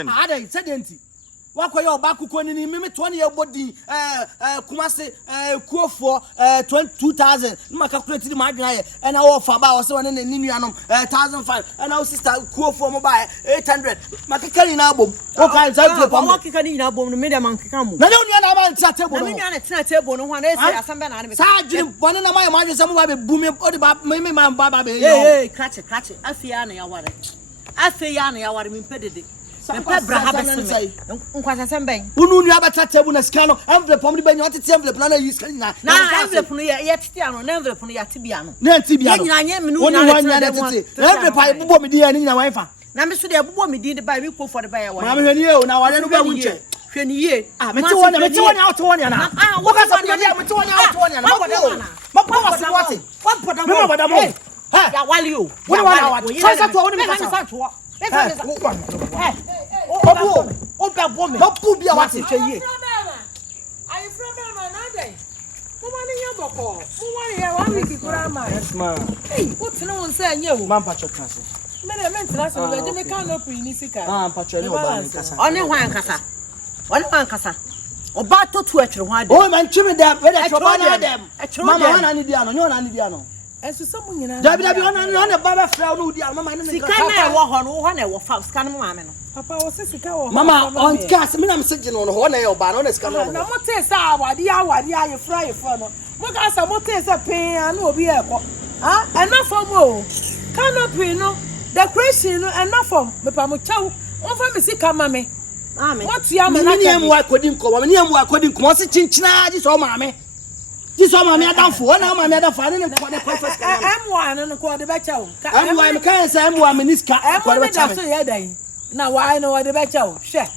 Ada sedenti. Wako yo baku ko ni me 20 year body Kumasi Kuofo 2000 ma calculate ma adwena ye and I offer ba o se won ne nuanom 1005 and our sister Kuofo mo ba 800 ma kekari na abom o kan say play pom wa kekari na abom no me dem an keka mu na nua na ba ntra table no na nua na tena table no ho na esi asem be na ne me sa adwene bone na ma je se mo ba be bu me o de ba me ma ba be hey krache afia na ya ware me pedede Nkansah semben. Unu nu abata table na scan envelope pom de ben you tete envelope na use scan na. Na envelope no ye tete ano, na envelope no ya tibia no. Na tibia no. Ye nyanya me nu na tete. Na envelope ai bubo me di ya ni nyina wan fa. Na me so de bubo me di de ba me ko for de ba ya wa. Ma me hwani e o na wale no ba wunche. Hwani ye. Ah me te woni out woni na. Ah wo ka sa me te woni out woni na. Ma po wa support. What podam. Me ma podam. Ha. Ya wale o. Woni wa. Sai sa to woni me sa to. Obo me. No pu bia what say ye. I from Mama na dey. Mo ma ni yan boko. Mo wa ye 1 week kura ma. Yes ma. Hey, what no won say anye o. Man patcho kase. Me dey mentina so we dey me kan no pri ni sika. Ah patcho ni oba ni kasa. Oni hwan kasa. Oba to tu etwere hwan dem. Oh man chimi dem. We dey choba na dem. Mama wana ni dia no, nyo na ni dia no. Enso some nyina. Dabi ona baba fra no dia mama ni sika na e wo ho no wo na e wo fa sika no mama no. Papa wo sika wo. Mama on gas me na me se no ho na e oba no na sika no. Na mo te sa awade aye fra no. Mo ga sa mo te sa pen na obi e ko. Ah, enough for mo. Canopy no. The question no enough for me pa mo chaw. On fa me sika mama. Amen. What you am na. Me am wa kodin ko. Me am wa kodin ko. Se chinchina ji so mama. This one mama adamfo na mama adamfo ane ne kwa de professor M1 no kwa de becha o M1 me kan say M1 minister kwa de becha so ye dan na why no de becha o hwe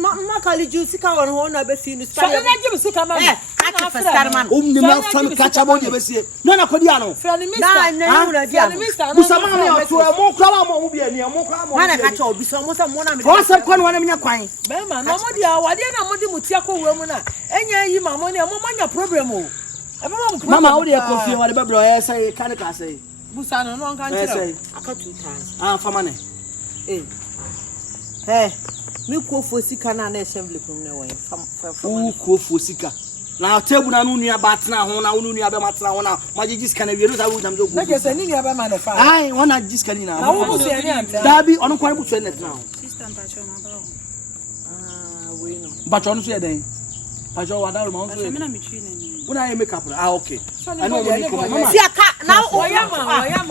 ma kali ju sika won ho na be si ni so na give sika mama catch for star man ni ma fam catch abon de be si no na kodi ano na ura dia busa mama me oto mo kwa mo bi ani mo kwa mo na catch obi so mo se mo na me for se kwa no na me kwan be ma na mo dia wade na mo di mutia ko wura mu na enya yi ma mo ne mo manya problem o Mama, odi e kofi wa de bebro e say kan ka say. Busa no no kan kira. Aka 2000. Ah, fama ne. Me kuofo sika na na assembly kum ne wen. U kuofo sika. Na table na nu nua batena ho na nu nua be matena ho na magigi sika na wielu sa wo jam zo ku. Na ke say ni nua be ma no fa. Ai, wona gi sika ni na. Na wo busu ya ni anta. Dabi, ono kwan busu na tena ho. Sister mpacho na ba ho. Ah, we no. Bacho no so ye den. Bacho wa daru ma ho so. Me na me twi na ni. Una make up. Ah, okay. I know what you mama. See aka now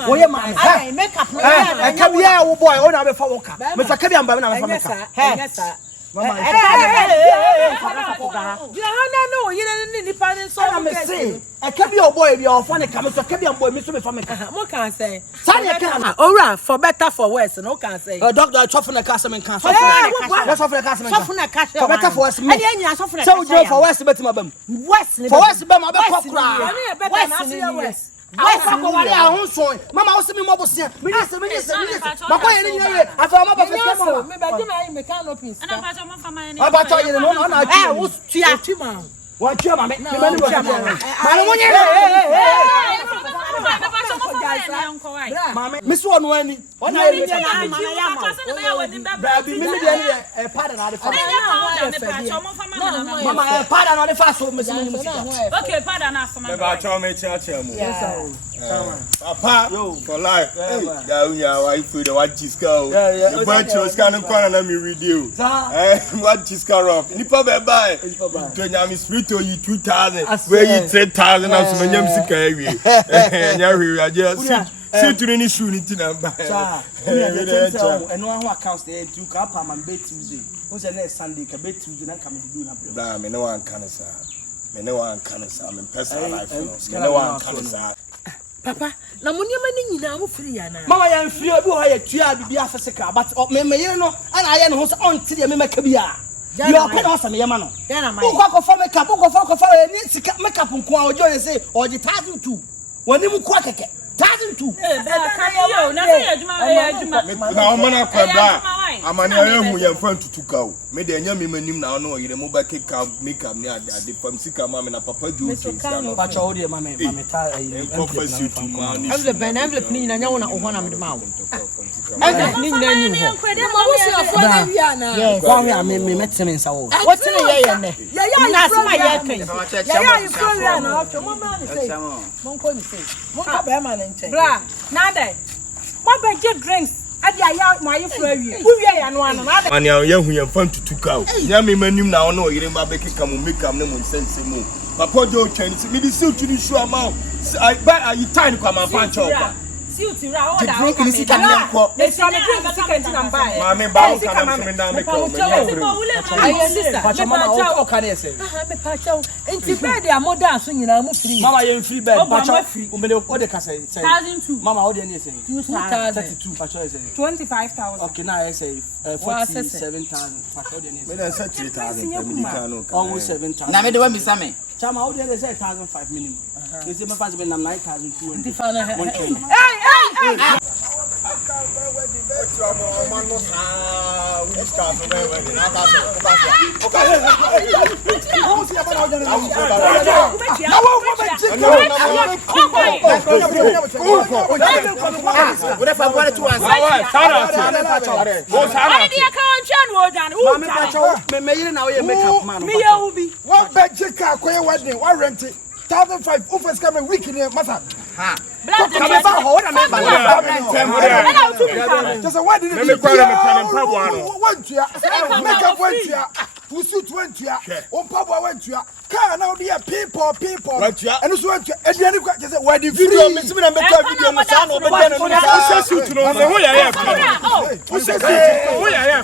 Oyama. Hey, make up. I come here, oh boy. Ona be fa woka. Me fa kabi amba na me fa make up. Hey, sir. Mama. You no, you ni pa ni so me say. I kabi oh boy be ofa ne kam so kabi amba me so me fa make up. Mo kan say. Sani kan. Ora for better for worse, no can say. Doctor I chop for the customer can. Let's offer the customer. Chop for the customer. For better for worse. And then you chop for the so you for worse better mabam. Worse. For worse be ma be kokra. Worse. Mama also me mobosia. Me Papa ye ni ye. Afa ma ba fese me ba di me me kan no pin. Ana ba mo fa ma ni. Aba to ye no na atu. Wo tua ma. Wa tua ma me. Me ba ni mo tua. Ma mo nye. Mama me so no ani. Ona ye me na mama ya ma. Baby me me dey e pada na de fa. Mama e pada na de fa so me se me musika. Okay, pada na fa ma. Me ba cho me chia mu. Papa, for life. Yeah, unya wa ifu de wa jiska o. The boy chiska no kwana na me video. What jiska rock. Nipa be buy. To nya me spirit o yi 2000. We yi 3000 as me nyam sika ewie. Nya hwe aje see to any shoe ni tina ba. Cha. Eno ho accounts dey to ka pa man be Tuesday. Who say next Sunday ka be Tuesday na come do na bro. Nah, me no wan Nkansah. Me no wan Nkansah. Me personal life. Me no wan Nkansah. Papa, na mo nyama ni nyina mo free ya na. Mama ya mfiri obi ho ya tua bibia afeseka but me yere no ana aye no ho so on ti de me meka bia. You are paying us me yema no. Who go for makeup, who go for ni sika makeup nko a ojo ye say oje 1002. Woni mu kwa keke. 1002. Na say adwuma. Na o mana kwa bra. amani ayehu ye mfa tutuka o me de anya me manim na no yire mo ba keka makeup ne ade fam sika ma me na papa jo chinsa no pa cho de ma me ta envelope ni nyina nya wo na wo na me de ma wo envelope ni nyina nyi ho mo wo si afo na wi na kwa wi me meteme nsa wo what ne ye ne na asema ye kan ya you from wi na afo mo ma ni say mo ko ni say mo ka be ma na nche bra na dai mo be je drinks adi aya my frawi wu wi ya no ana na dai ani ayehu ye mfa tutuka o nya me manim na no yire ma be keka mo makeup ne mo nsense mo papa jo chinsa me di suit ni shoe ama I buy you time kwa ma fan chop Suit ra o da. Drink ni sika ni ko. le try me drink sika nti na mbae ma me ba o kana me na me ko me ayo sister pa mama o ka na ese me pa cha nti bed ya moda so nyina mu free mama ye free bed pa cha o me o de ka say 1,002 mama o de ni ese 2,032 pa cha ese 25,000 okay na ese 47,000 pa cha o de ni ese me na say 3,000 me di kan no almost 7,000 na me de wa mi sa me chama o de say 1,500 minimum they say me pass be na 9,200 nti fa na hey just why did you call we suit 20 on papa went to car now there people and so went to any just why the video me see me make video no sound no be no suit no who ya who say who ya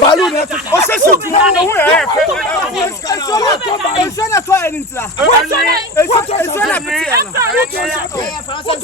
balloon o say suit no who ya it's not to anything it's not What